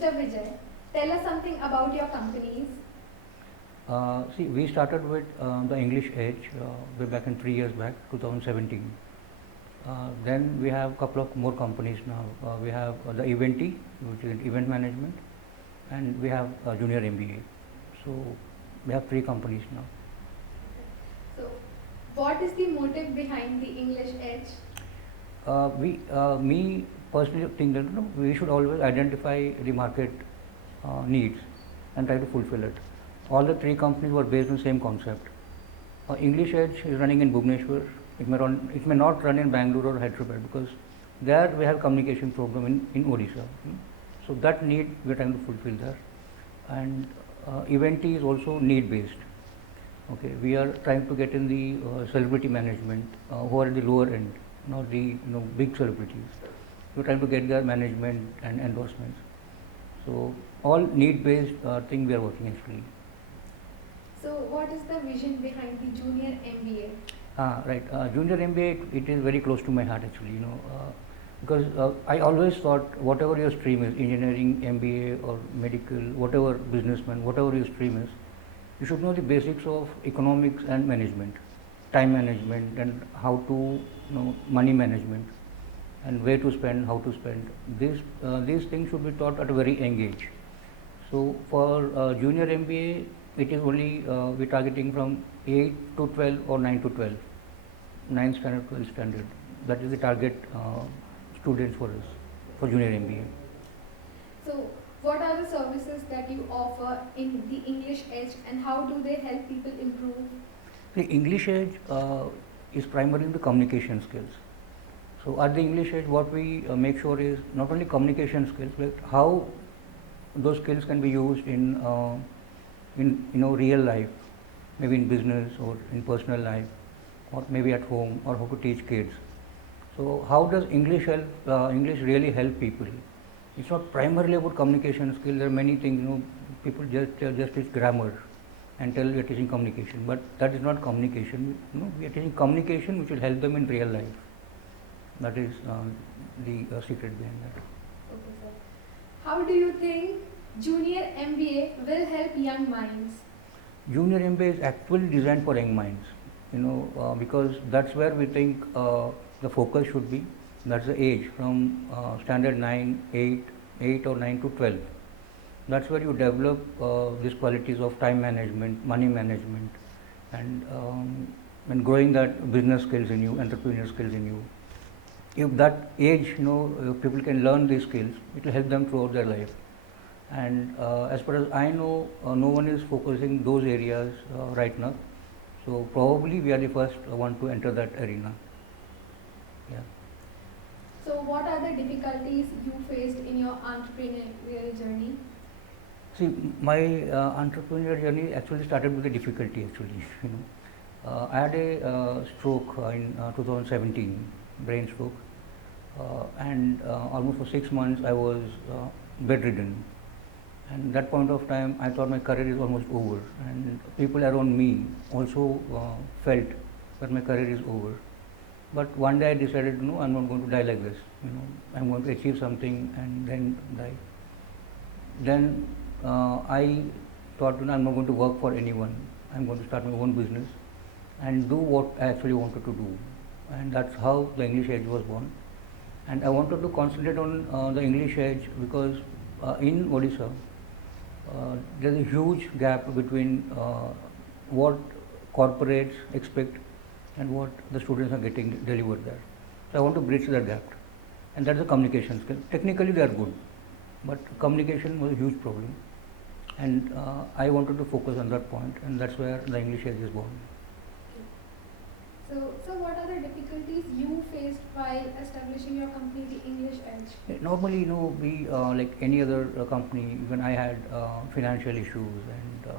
Mr. Vijay, tell us something about your companies. See, we started with the English Edge way back in 3 years back, 2017. Then we have a couple of more companies now. We have the Eventi, which is event management, and we have Junior MBA. So we have 3 companies now. So, what is the motive behind the English Edge? Me personally think that we should always identify the market needs and try to fulfill it. All the 3 companies were based on the same concept. English Edge is running in Bhubaneswar. It may not run in Bangalore or Hyderabad because there we have communication problem in Odisha. So that need we are trying to fulfill there. And Eventi is also need based. Okay, we are trying to get in the celebrity management who are at the lower end, not the big celebrities. We are trying to get their management and endorsements. So all need based thing we are working actually. So, what is the vision behind the Junior MBA? Right. Junior MBA, it is very close to my heart actually, because I always thought whatever your stream is, engineering, MBA or medical, whatever businessman, whatever your stream is, you should know the basics of economics and management, time management and how to, money management and where to spend, how to spend. These things should be taught at a very young age. So for junior MBA, it is only we targeting from 8 to 12 or 9 to 12, 9 standard, 12 standard. That is the target students for us for junior MBA. So, what are the services that you offer in the English Edge and how do they help people improve? The English Edge is primarily the communication skills. So at the English Edge, what we make sure is not only communication skills, but how those skills can be used in real life, maybe in business or in personal life, or maybe at home, or how to teach kids. So how does English really help people? It's not primarily about communication skill. There are many things. People just teach grammar and tell we are teaching communication, but that is not communication. We are teaching communication which will help them in real life. That is the secret behind that. Okay, sir. How do you think Junior MBA will help young minds? Junior MBA is actually designed for young minds, because that's where we think the focus should be. That's the age from standard 9, 8 or 9 to 12. That's where you develop these qualities of time management, money management, and growing that business skills in you, entrepreneurial skills in you. If that age, if people can learn these skills, it will help them throughout their life. And as far as I know, no one is focusing those areas right now. So probably we are the first one to enter that arena. Yeah. So, what are the difficulties you faced in your entrepreneurial journey? See, my entrepreneurial journey actually started with a difficulty. Actually, I had a stroke in 2017, brain stroke, and almost for 6 months I was bedridden. And that point of time, I thought my career is almost over, and people around me also felt that my career is over. But one day I decided, no, I'm not going to die like this. I'm going to achieve something and then die. Then I thought, I'm not going to work for anyone. I'm going to start my own business and do what I actually wanted to do. And that's how the English Edge was born. And I wanted to concentrate on the English Edge because in Odisha, there's a huge gap between what corporates expect and what the students are getting delivered there. So I want to bridge that gap, and that's the communication skill. Technically they are good, but communication was a huge problem, and I wanted to focus on that point, and that's where the English Edge is born. So what are the difficulties you faced while establishing your company, the English Edge? Normally, we like any other company, even I had financial issues and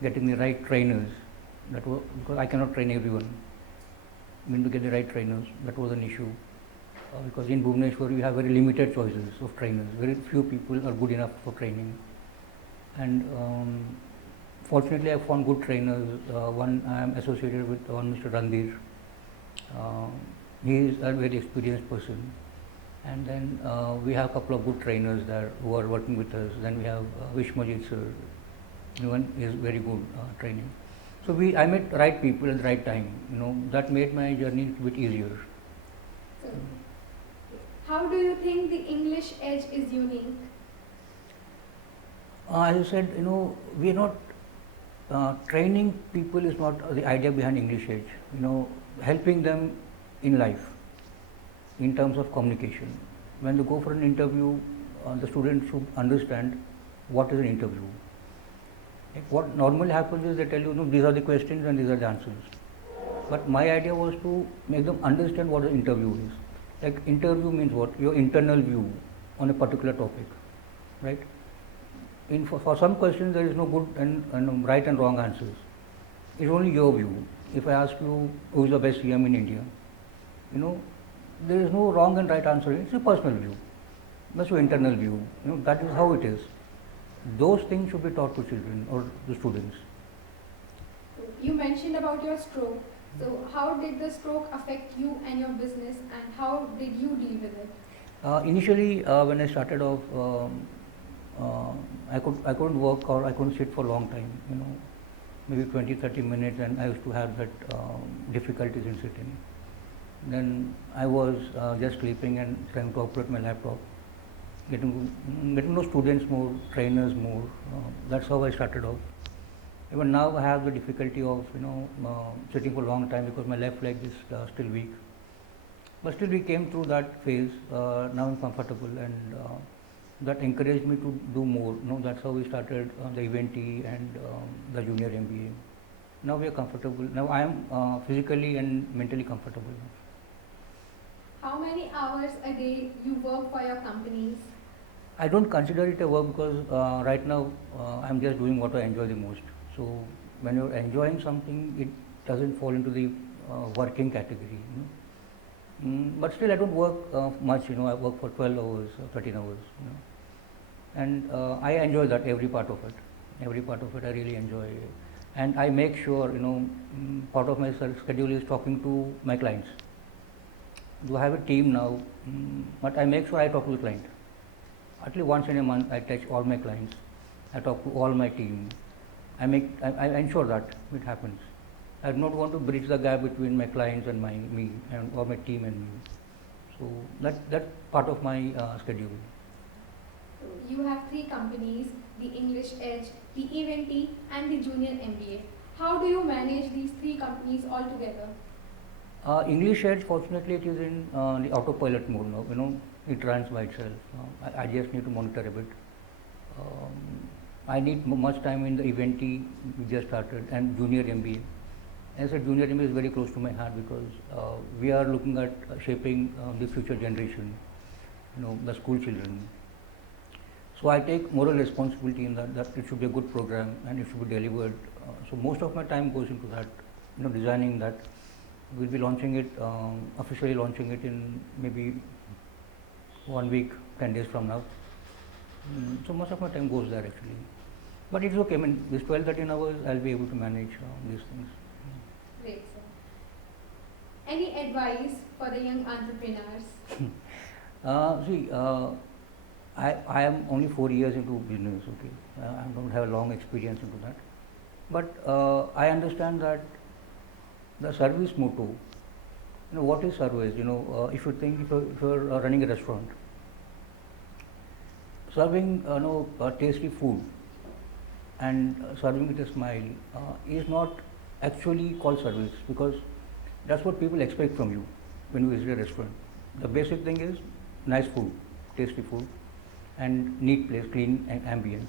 getting the right trainers. That was because I cannot train everyone. To get the right trainers, that was an issue. Because in Bhubaneswar we have very limited choices of trainers. Very few people are good enough for training. And fortunately, I found good trainers. One I am associated with, one Mr. Randir. He is a very experienced person, And then we have a couple of good trainers there who are working with us. Then we have Vishmajit sir, even is very good training. So I met right people at the right time. That made my journey a bit easier. So, how do you think the English edge is unique? As I said, we are not training people is not the idea behind English Edge. Helping them in life in terms of communication. When they go for an interview, the students should understand what is an interview. Like what normally happens is they tell you, these are the questions and these are the answers. But my idea was to make them understand what an interview is. Like interview means what? Your internal view on a particular topic, right? For some questions there is no good and right and wrong answers. It's only your view. If I ask you who is the best CM in India, there is no wrong and right answer. It's a personal view. That's your internal view. That is how it is. Those things should be taught to children or the students. You mentioned about your stroke. So how did the stroke affect you and your business, and how did you deal with it? Initially, when I started off, I couldn't work or I couldn't sit for a long time. Maybe 20-30 minutes, and I used to have that difficulties in sitting. Then I was just sleeping and trying to operate my laptop, getting to know students more, trainers more. That's how I started off. Even now I have the difficulty of sitting for a long time because my left leg is still weak. But still we came through that phase. Now I'm comfortable, and that encouraged me to do more. That's how we started the Eventee and the Junior MBA. Now we are comfortable. Now I am physically and mentally comfortable. How many hours a day you work for your companies? I don't consider it a work because right now I'm just doing what I enjoy the most. So when you're enjoying something, it doesn't fall into the working category. But still I don't work much. I work for 12 hours, 13 hours. And I enjoy that, every part of it. Every part of it I really enjoy. And I make sure, part of my schedule is talking to my clients. Do I have a team now? But I make sure I talk to the client. At least once in a month, I touch all my clients. I talk to all my team. I ensure that it happens. I do not want to bridge the gap between my clients and me, or my team and me. So that's part of my schedule. You have 3 companies: the English Edge, the Eventee, and the Junior MBA. How do you manage these 3 companies all together? English Edge, fortunately, it is in the autopilot mode now. It runs by itself. I just need to monitor a bit. I need much time in the Eventee we just started, and Junior MBA. As I said, Junior MBA is very close to my heart because we are looking at shaping the future generation, the school children. So I take moral responsibility in that it should be a good program and it should be delivered. So most of my time goes into that, designing that. We'll be launching it, officially launching it in maybe 1 week, 10 days from now. So most of my time goes there actually. But it's okay. I mean, this 12-13 hours, I'll be able to manage these things. Great, sir. Any advice for the young entrepreneurs? See, I am only 4 years into business. Okay, I don't have a long experience into that. But I understand that the service motto. What is service? If you think if you're running a restaurant, serving tasty food and serving with a smile is not actually called service, because that's what people expect from you when you visit a restaurant. The basic thing is nice food, tasty food, and neat place, clean ambience.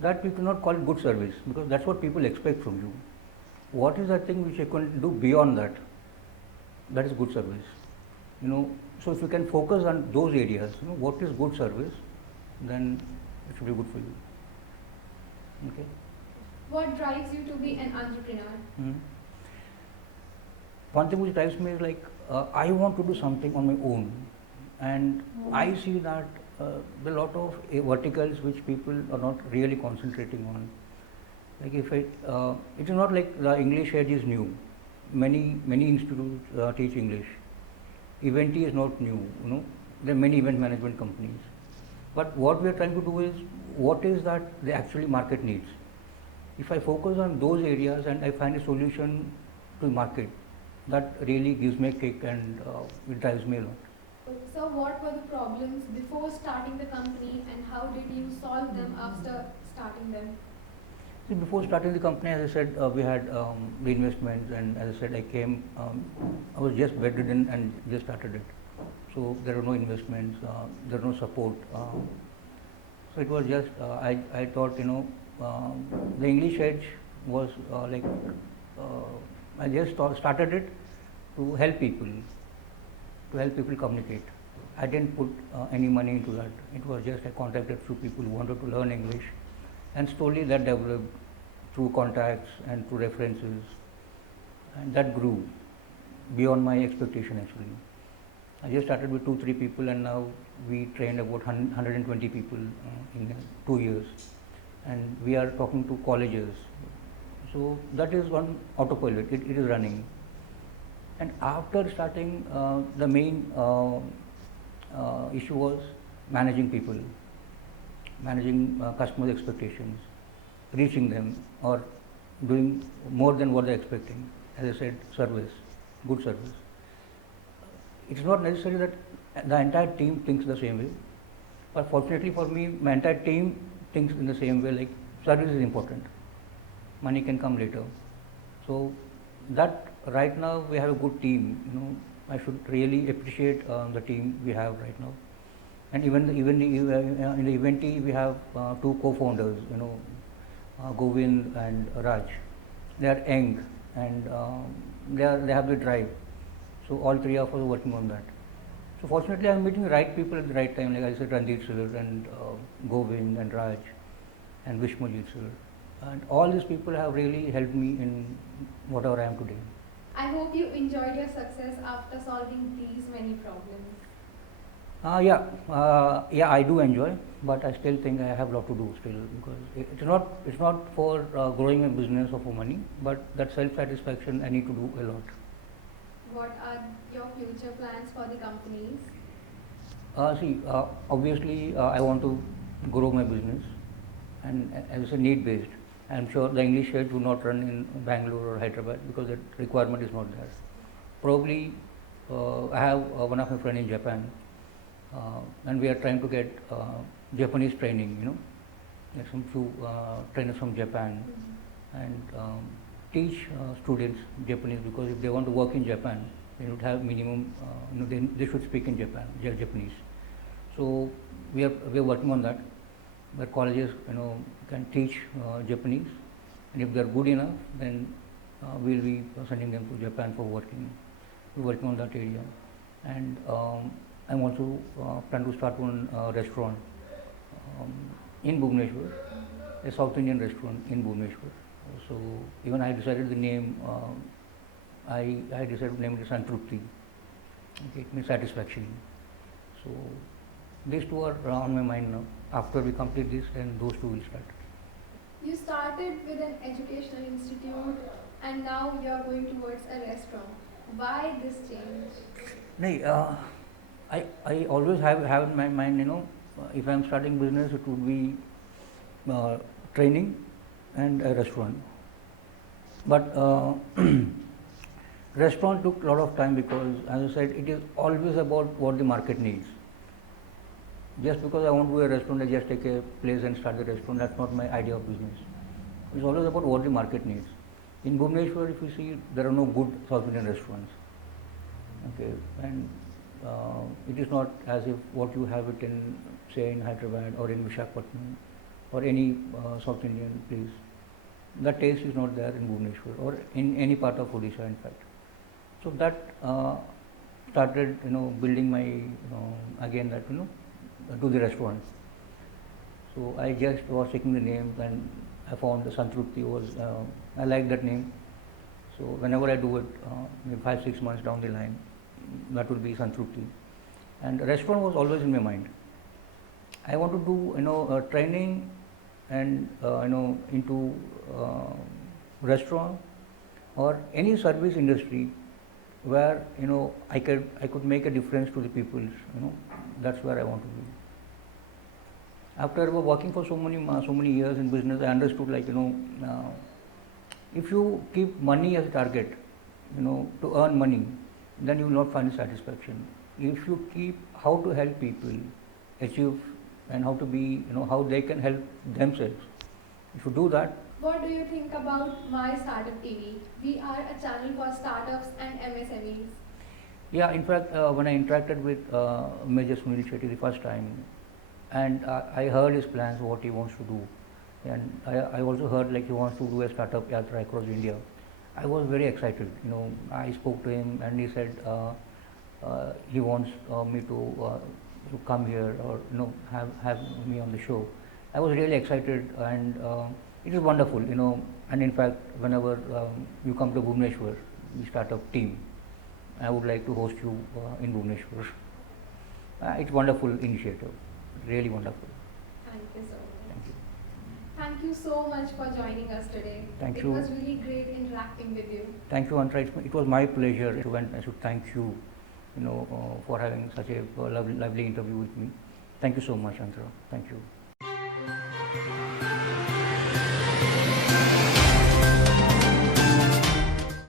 That we cannot call it good service, because that's what people expect from you. What is that thing which you can do beyond that? That is good service. So if you can focus on those areas, what is good service, then it should be good for you. Okay. What drives you to be an entrepreneur? One thing which drives me is I want to do something on my own, and I see that there are a lot of verticals which people are not really concentrating on. Like it is not like the English Edge is new. Many institutes teach English. Eventee is not new. there are many event management companies. But what we are trying to do is, what is that the actually market needs? If I focus on those areas and I find a solution to market, that really gives me a kick and it drives me a lot. So what were the problems before starting the company and how did you solve them after starting them? See, before starting the company, as I said, we had the investments, and as I said, I was just bedridden and just started it. So there were no investments, there was no support. So it was just, I thought, the English Edge was I just started it to help people communicate. I didn't put any money into that. It was just I contacted few people who wanted to learn English, and slowly that developed through contacts and through references, and that grew beyond my expectation actually. I just started with 2-3 people, and now we trained about 120 people in 2 years, and we are talking to colleges. So that is one autopilot, it is running. And after starting, the main issue was managing people, managing customer expectations, reaching them, or doing more than what they're expecting. As I said, service, good service. It's not necessary that the entire team thinks the same way, but fortunately for me, my entire team thinks in the same way, like service is important, money can come later. So that right now we have a good team, I should really appreciate the team we have right now. And even in the Eventee we have 2 co-founders, Govind and Raj. They are young and they have the drive. So all 3 of us are working on that. So fortunately I am meeting the right people at the right time, like I said, Randeep sir and Govind and Raj and Vishmajit sir. And all these people have really helped me in whatever I am today. I hope you enjoyed your success after solving these many problems. Yeah, I do enjoy, but I still think I have a lot to do still, because it's not for growing a business or for money, but that self-satisfaction I need to do a lot. What are your future plans for the companies? Obviously I want to grow my business, and as a need-based. I'm sure the English Edge will not run in Bangalore or Hyderabad because that requirement is not there. Probably I have one of my friends in Japan, and we are trying to get Japanese training. There's some few trainers from Japan, and teach students Japanese, because if they want to work in Japan, they would have minimum, they should speak in Japanese. So we are working on that, where colleges can teach Japanese, and if they are good enough, then we'll be sending them to Japan for working. We're working on that area, and I'm also plan to start one restaurant in Bhubaneswar, a South Indian restaurant in Bhubaneswar. So even I decided the name. I decided to name it Santrupti. Okay, it means satisfaction. So these 2 are on my mind now. After we complete this, then those 2 will start. You started with an educational institute and now you are going towards a restaurant. Why this change? No, I always have in my mind, if I am starting business, it would be training and a restaurant. But restaurant took a lot of time, because, as I said, it is always about what the market needs. Just because I want to do a restaurant, I just take a place and start the restaurant. That's not my idea of business. It's always about what the market needs. In Bhubaneswar, if you see, there are no good South Indian restaurants. Okay, and it is not as if what you have it in, say, in Hyderabad or in Visakhapatnam or any South Indian place. The taste is not there in Bhubaneswar or in any part of Odisha, in fact. So that started, building my again that to the restaurant. So I just was checking the names, and I found the Santrupti was I like that name. So whenever I do it, maybe 5-6 months down the line, that would be Santrupti. And restaurant was always in my mind. I want to do training and into restaurant or any service industry where I could make a difference to the people. That's where I want to be. After working for so many years in business, I understood if you keep money as a target, to earn money, then you will not find satisfaction. If you keep how to help people achieve and how to be, how they can help themselves, if you do that. What do you think about My Startup TV? We are a channel for startups and MSMEs. Yeah, in fact, when I interacted with Major Sunil Shetty the first time, and I heard his plans, what he wants to do, and I also heard he wants to do a startup yatra across India. I was very excited. I spoke to him, and he said he wants me to come here or have me on the show. I was really excited, and it is wonderful. And in fact, whenever you come to Bhubaneswar, the startup team, I would like to host you in Bhubaneswar. It's wonderful initiative, really wonderful. Thank you so much. Thank you. Thank you so much for joining us today. Thank It you. was really great interacting with you. Thank you, Antra. It was my pleasure, and I should thank you, for having such a lovely interview with me. Thank you so much, Antra. Thank you.